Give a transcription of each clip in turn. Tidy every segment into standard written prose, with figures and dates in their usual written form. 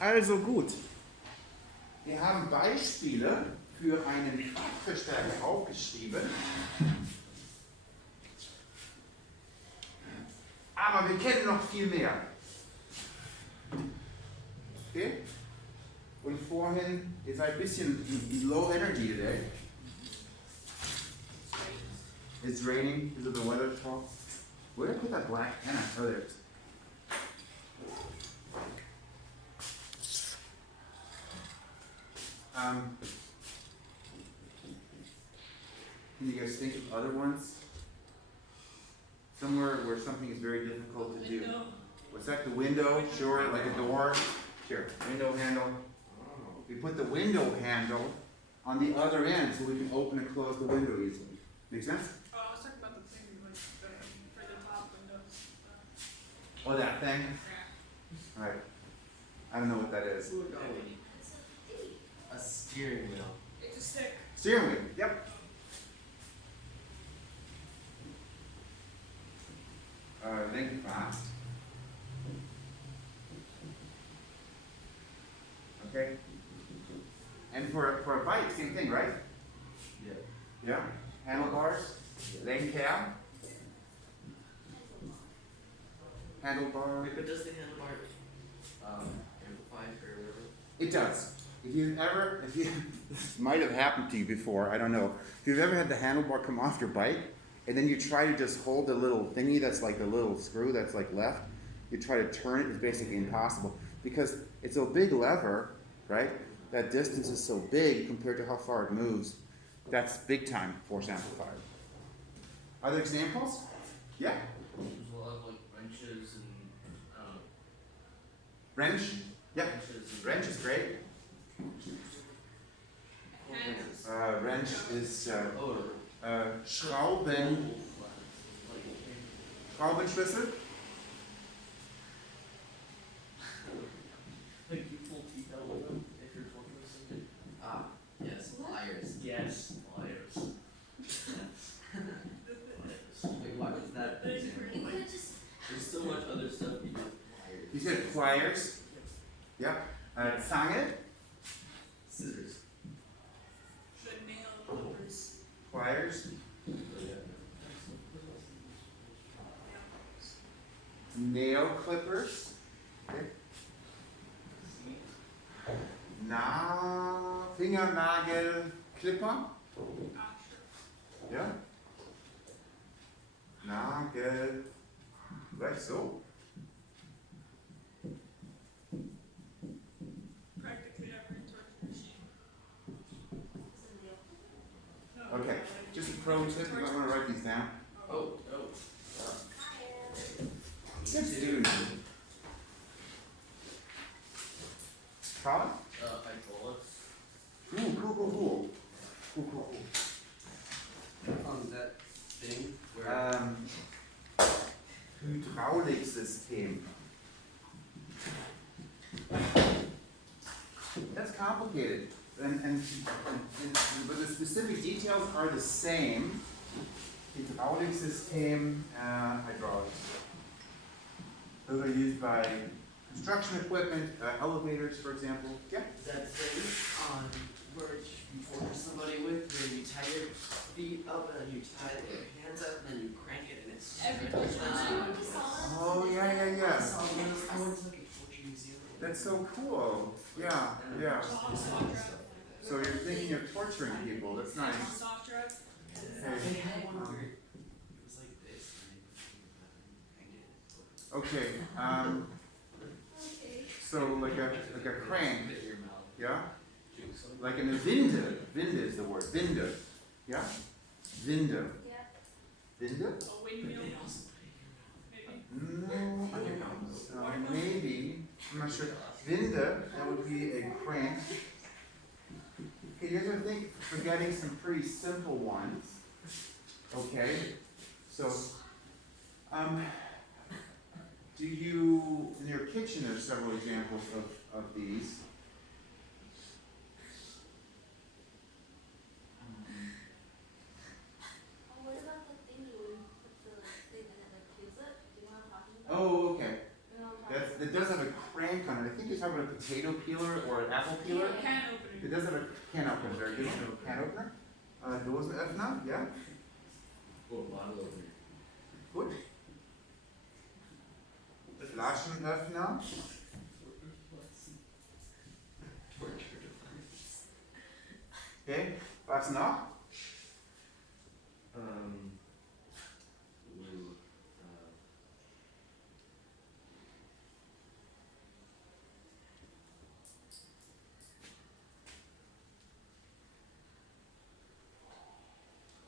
Also gut. Wir haben Beispiele für einen Kraftverstärker aufgeschrieben. Aber wir kennen noch viel mehr. Okay? Und vorhin, ihr seid ein bisschen low energy today. It's raining because of the weather talk. Where did I put that black pen? Oh, there it is. Can you guys think of other ones? Somewhere where something is very difficult to do. What's that? The window? Sure, like a door. Sure, window handle. We put the window handle on the other end so we can open and close the window easily. Make sense? Oh, I was talking about the thing like for the top windows. Oh, that thing? Yeah. Alright. I don't know what that is. A steering wheel. It's a stick. Steering wheel. Yep. Think fast. Okay. And for a bike, same thing, right? Yeah. Yeah. Handlebars. Lenker. Handlebar. Wait, but does the handlebar amplify or whatever? It does. If you this might have happened to you before, I don't know. If you've ever had the handlebar come off your bike, and then you try to just hold the little thingy that's like the little screw that's like left, you try to turn it, it's basically impossible. Because it's a big lever, right? That distance is so big compared to how far it moves. That's big time force amplifier. Other examples? Yeah? There's a lot of like wrenches and Wrench? Yeah. wrenches and Wrench is great. Wrench is Schrauben. Schraubenschlüssel? Like you pull teeth out with them if you're talking with somebody. Ah, yes, pliers. Yes, pliers. Wait, why was that an example? There's so much other stuff you do with pliers. You said pliers? Yep. Zange? Scissors. The nail clippers. Pliers. Oh, yeah. Nail clippers. Okay. Fingernagel Clipper. Ah, sure. Ja. Nagel. Gleich so. Practically every torture machine. No, Okay. Just a pro tip. You might want to write these down. Oh. Good student. Colin? Hydraulics. Cool. That thing where Hydrauliksystem. That's complicated. But the specific details are the same. Hydrauliksystem, hydraulics. Those are used by construction equipment, elevators, for example. Yeah. is that thing on where you torture somebody with where you tie your feet up and then you tie your hands up and then you crank it and it's Every torture machine. Oh, yeah. I went to like a torture museum. That's so cool. Yeah. So you're thinking of torturing people. That's nice. Soft drug. They had one where it was like this and they hanged it. Okay. So like a crank. Fit your mouth. Yeah. Like in a Winde. Winde is the word. Winde. Yeah. Winde. Winde? A windmill. They also put it in your mouth. No, I don't know. Maybe. I'm not sure. Winde, that would be a crank. Okay, you guys are forgetting some pretty simple ones. Okay. So, do you, in your kitchen there's several examples of these. What about the thing you put the thing and then fuse it? Do you know what I'm talking about? Oh, okay. You know what I'm talking That does have a crank on it. I think you're talking a potato peeler or an apple peeler? Can It opener. does have a can opener, very good. Can opener. Dosenöffner, yeah. Oh, bottle opener. Gut. Flaschenöffner. Torture device. Okay, was noch? Ooh,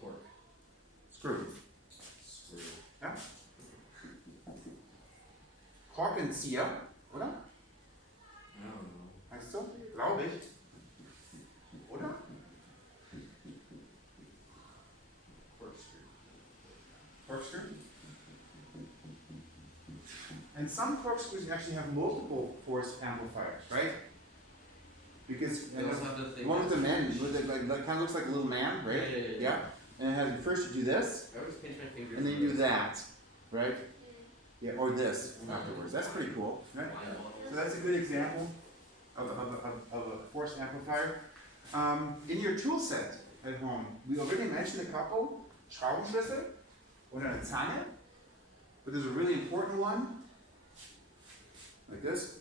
cork. Screw. Screw. Ja. Korkenzieher, oder? I don't know. Heißt so? Glaube ich. Oder? Corkscrew. Corkscrew. And some corkscrews actually have multiple force amplifiers, right? Because They also have the thing. one with the man, with it, like kind of looks like a little man, right? Yeah. And it has, first you do this, I always pinch my fingers. and then you do that, right? Yeah. Yeah, or this afterwards. That's pretty cool, right? So that's a good example of a force amplifier. In your tool set at home, we already mentioned a couple, Schraubenschlüssel oder eine Zange, but there's a really important one, like this.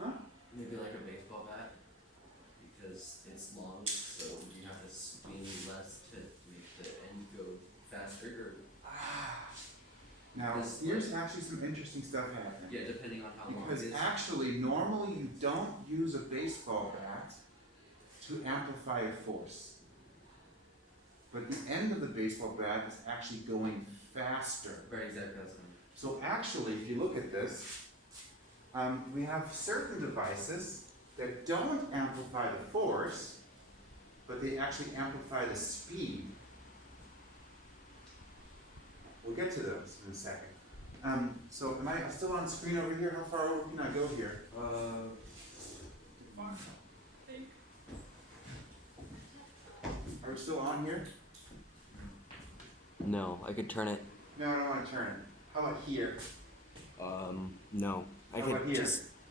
Huh? Maybe like a baseball bat, because it's long, so you have to swing less to make the end go faster. Now, This- here's actually some interesting stuff happening. Yeah, depending on how long it Because is. actually, normally you don't use a baseball bat to amplify a force. But the end of the baseball bat is actually going faster. Right, exactly. That's So actually, if you look at this, we have certain devices that don't amplify the force, but they actually amplify the speed. We'll get to those in a second. So am I still on screen over here? How far over can I go here? Far. Think. Are we still on here? No, I could turn it. No, I don't want to turn it. How about here? No. I How about could here?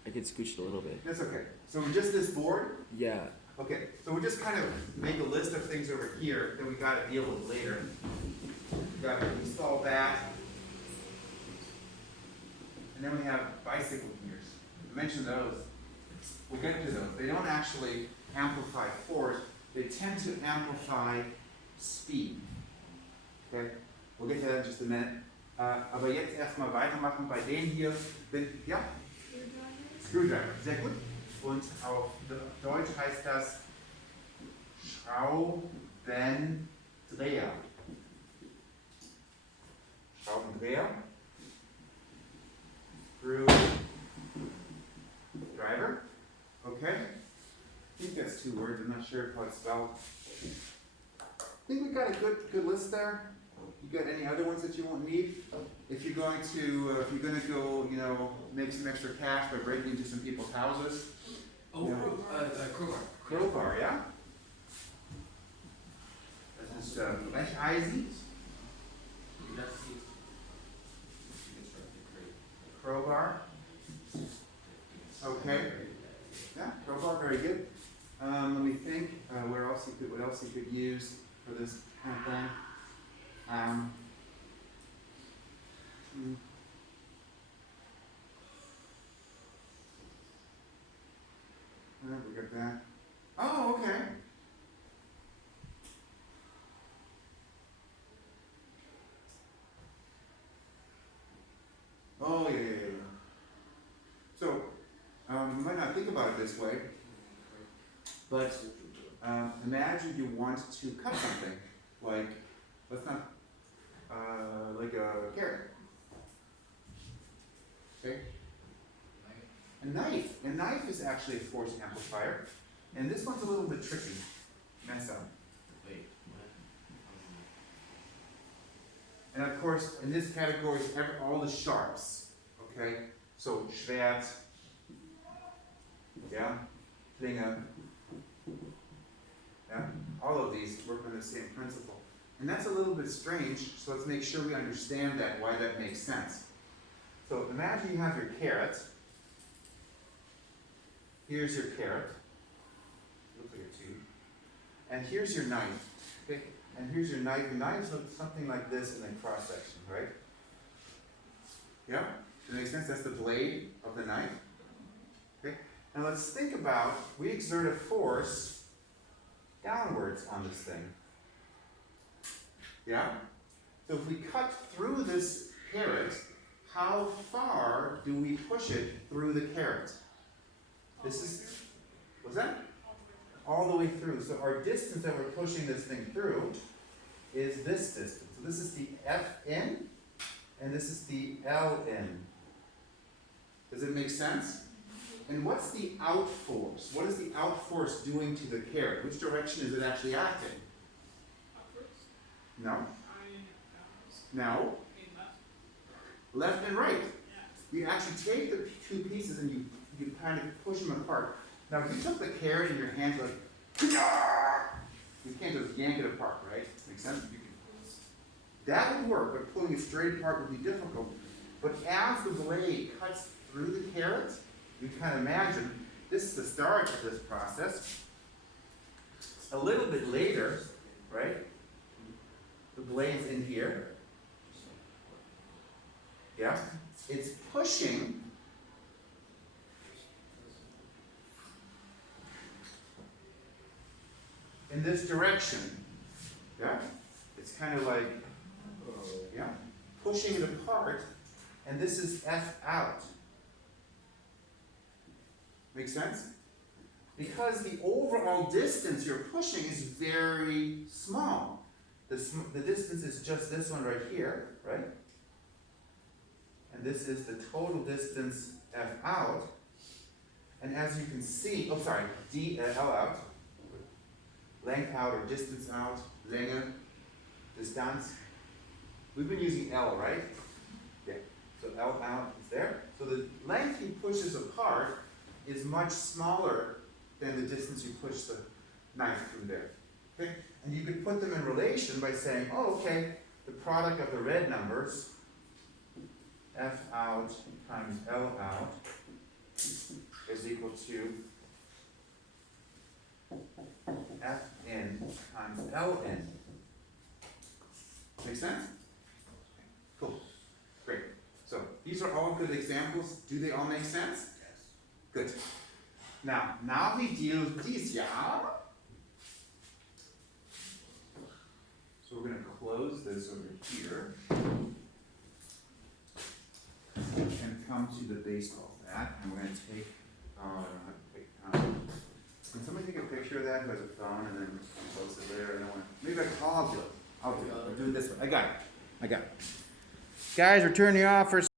I could scooch it a little bit. That's okay. So just this board? Yeah. Okay, so we'll just kind of make a list of things over here that we gotta deal with later. We gotta install that. And then we have bicycle gears. I mentioned those. We'll get to those. They don't actually amplify force, they tend to amplify speed. Okay, we'll get to that in just a minute. Aber jetzt erstmal weitermachen bei den hier. Ja? Screwdriver, sehr gut. Und auf Deutsch heißt das Schraubendreher. Schraubendreher. Screwdriver. Okay. I think that's 2 words. I'm not sure how it's spelled. I think we got a good list there. You got any other ones that you won't need? If you're going to, if you're gonna go, make some extra cash by breaking into some people's houses. Oh, Yeah. crowbar. Crowbar, ja? Das ist Brecheisen. That's the constructed crate. Crowbar. Okay. Yeah, crowbar, very good. Let me think, what else you could use for this kind of thing. We got that. Oh, okay. Oh, yeah. So, you might not think about it this way, but imagine you want to cut something, like, let's not, like a carrot. Okay? A knife. A knife is actually a force amplifier, and this one's a little bit tricky. Mess up. Wait, what? And of course, in this category is all the sharps. Okay? So, Schwert, yeah, Klinge, yeah, all of these work on the same principle. And that's a little bit strange, so let's make sure we understand that, why that makes sense. So imagine you have your carrot, Here's your carrot. Looks like a tube. And here's your knife. Okay? And here's your knife. The knife looks something like this in the cross section, right? Yeah? Does that make sense? That's the blade of the knife. Okay? Now let's think about, we exert a force downwards on this thing. Yeah? So if we cut through this carrot, how far do we push it through the carrot? This is, what's that? All the way through. So our distance that we're pushing this thing through is this distance. So this is the Fn, and this is the Ln. Does it make sense? And what's the out force? What is the out force doing to the carrot? Which direction is it actually acting? Upwards. No. I Now, in left. left and right. Yeah. You actually take the two pieces and you kind of push them apart. Now, if you took the carrot in your hand, like, you can't just yank it apart, right? Makes sense? You can, that would work, but pulling it straight apart would be difficult. But as the blade cuts through the carrot, you kind of imagine this is the start of this process. A little bit later, right? The blade's in here. Yeah? It's pushing in this direction. Yeah? It's kind of like, yeah, pushing it apart, and this is F out. Make sense? Because the overall distance you're pushing is very small. The distance is just this one right here, right? And this is the total distance F out. And as you can see, oh sorry, L out. Length out or distance out, Länge, Distanz. We've been using L, right? Yeah. So L out is there. So the length he pushes apart is much smaller than the distance you push the knife through there. Okay? And you could put them in relation by saying, oh, okay, the product of the red numbers, F out times L out, is equal to F in times L in. Make sense? Cool. Great. So these are all good examples. Do they all make sense? Yes. Good. Now we deal with these, yeah? So we're going to close this over here and come to the baseball bat, and we're going to take, can somebody take a picture of that who has a phone and then post it there? I don't want to, maybe I'll do it. I'll do it this way. I got it. Guys, we're turning off for